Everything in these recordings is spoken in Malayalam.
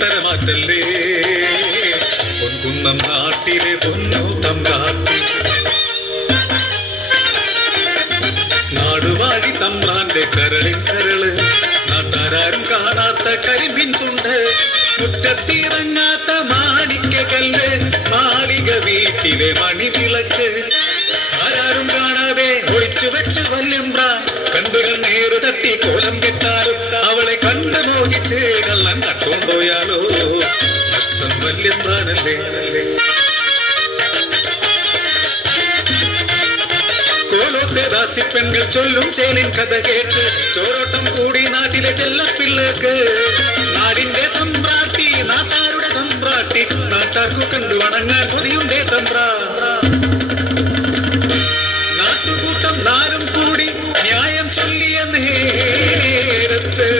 തരമാറ്റല്ലേ പൊൻകുന്നം നാട്ടിലെ പൊന്നു തമ്പ്രാട്ടി നാടുവാഴി തമ്പ്രാന്റെ കരളിൻ കരള് നാട്ടാരും കാണാത്ത കരിമ്പിൻ തുണ്ട് മുറ്റത്തിറങ്ങാത്ത മാണിക്കകല്ല് മാളിക വീട്ടിലെ മണിവിളക്ക് ആരാരും കാണാതെ ഒളിച്ചു വെച്ച് വല്യമ്പ്രാൻ കണ്ടുകൾ നേരു തട്ടി കോലം കെട്ടാലും അവളെ കണ്ടു മോഹിച്ച് കള്ളൻ തട്ടും പോയാലോ നഷ്ടം വല്യമ്പ്രാനല്ലേ കോലോത്തെ ദാസിപ്പെൺകൾ ചൊല്ലും ചേലിൻ കഥ കേട്ട് ചോരോട്ടം കൂടി നാട്ടിലെ ചെല്ലപ്പിള്ളക്ക് നാടിന്റെ തമ്പ്രാട്ടി നാട്ടാരുടെ തമ്പ്രാട്ടി നാട്ടാർക്കു കണ്ടു വണങ്ങാൻ കൊതിയുണ്ടേ തമ്പ്രാ നാട്ടുകൂട്ടം നാലും കൂടി ന്യായം ചൊല്ലിയ നേരത്ത്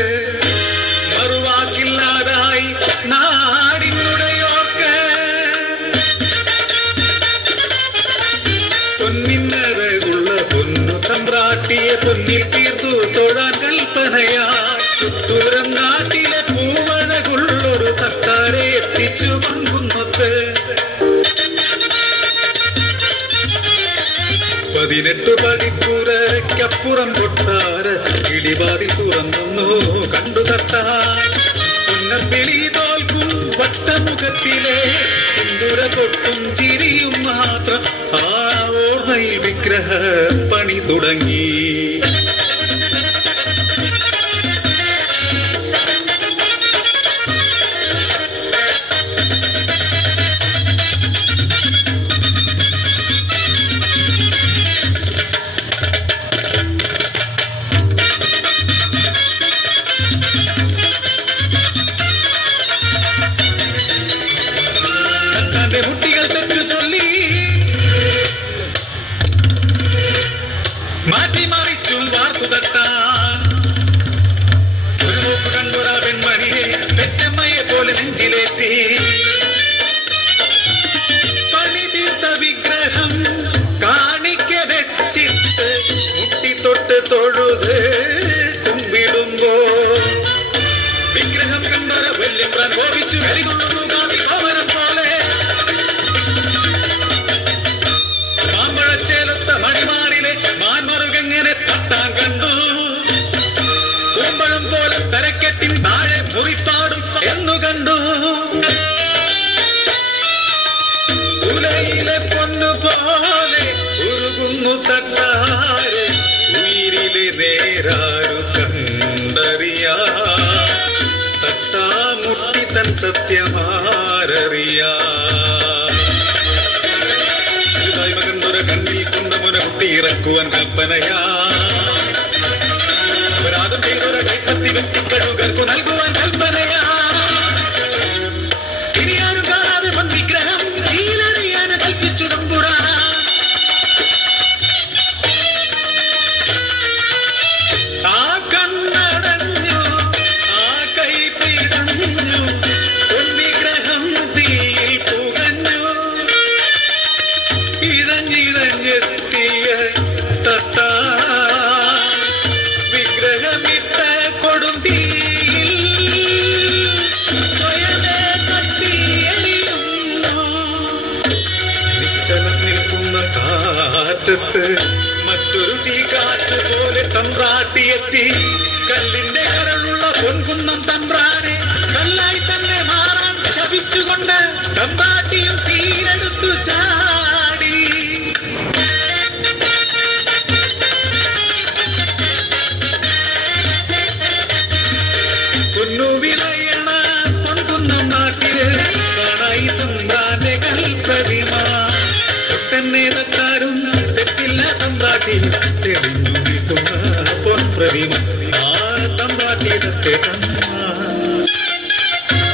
മറുവാക്കില്ലാതായി നാടിനുടയോർക്ക് പൊന്നിന്നഴകുള്ള പൊന്നു തമ്പ്രാട്ടിയെ പൊന്നിൽ തീർത്തു തൊഴാൻ കൽപ്പനയാ പുത്തൂരം നാട്ടിലെ പൂവഴകുള്ളൊരു തട്ടാരെ എത്തിച്ചു പങ്കുന്നത്ത് 18 പടിപ്പുരയ്ക്കപ്പുറം കൊട്ടാര കിളിവാതിൽ തുറന്നു കണ്ടു തട്ടാൻ പൊന്നർപ്പിളി തോൽക്കും വട്ടമുഖത്തിലെ സിന്ദൂര പൊട്ടും ചിരിയും മാത്രം ആ ഓർമ്മയിൽ വിഗ്രഹ പണി തുടങ്ങി കുട്ടികൾ തെറ്റു ചൊല്ലി മാറ്റി മറിച്ചു വാർത്തു തട്ടാൻ ഒരു നോക്ക് കണ്ടൊരാ പെൺമണിയെ പെറ്റമ്മയെ പോലെ നെഞ്ചിലേറ്റി പണി തീർത്ത വിഗ്രഹം കാണിക്ക വെച്ചിട്ട് മുട്ടി തൊട്ട് തൊഴുത് കുമ്പിടുമ്പോ വിഗ്രഹം കണ്ടൊര വല്യമ്പ്രാൻ കോപിച്ചു കരികൊള്ളുന്നു കാവിൽ കോമരം പോലെ മണിമാറിലെ മാൻമറുകെങ്ങനെ തട്ടാൻ കണ്ടു കുമ്പളം പോലെ തരക്കെട്ടിൻ താഴെ മുറിപ്പാടും എന്നു കണ്ടു ഉലയിലെ പൊന്നു പോലെ ഉരുകുന്നു തട്ടാറ് ഉയിരിലെ നേരാരു കണ്ടറിയാ തട്ടാമുട്ടി തൻ സത്യമാരറിയാ കണ്ണിൽ കുണ്ടമുന കുത്തിയിറക്കുവാൻ കൽപ്പനയാ അപരാധം ചെയ്തൊരു കൈപ്പത്തി വ്യക്തിക്കഴുകർക്കു നൽകുവാൻ കൽപ്പനയാ ഇനിയാരും കാണാതെ പൊൻ വിഗ്രഹം തീരറിയാൻ കൽപ്പിച്ചു തമ്പുരാ ആ കണ്ണടഞ്ഞു ആ കൈ പിടഞ്ഞു പൊൻ വിഗ്രഹം തീയിൽ പുകഞ്ഞു ഇഴഞ്ഞിഴഞ്ഞെത്തിയ തട്ടാ വിഗ്രഹമിട്ട കൊടുന്തീയിൽ സ്വയമേ കത്തിയെറിയുന്നു നിശ്ചലം നിൽക്കുന്ന കാറ്റത്ത് മറ്റൊരു തീകാറ്റ് പോലെ തമ്പ്രാട്ടിയെത്തി കല്ലിന്റെ കരളുള്ള പൊൻകുന്നം തമ്പ്രാനെ കല്ലായി തന്നെ മാറാൻ ശപിച്ചുകൊണ്ട് തമ്പ്രാട്ടിയും തീരെടുത്തു ചാടി പൊന്നുവിളയണ പൊൻകുന്നം നാട്ടില് കാണായി തമ്പ്രാന്റെ കൽപ്രതിമ ഒട്ടന്നെ തക്കാരും തെറ്റില്ല തമ്പ്രാട്ടി തെളിഞ്ഞു നിൽക്കുന്ന പൊൻപ്രതിമ ആ തമ്പ്രാട്ടി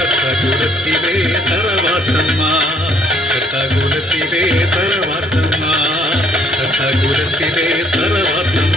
കട്ടകുലത്തിലെ തറവാട്ടമ്മ കട്ടകുലത്തിലെ തറവാട്ടമ്മ കട്ടകുലത്തിലെ തറവാട്ടമ്മ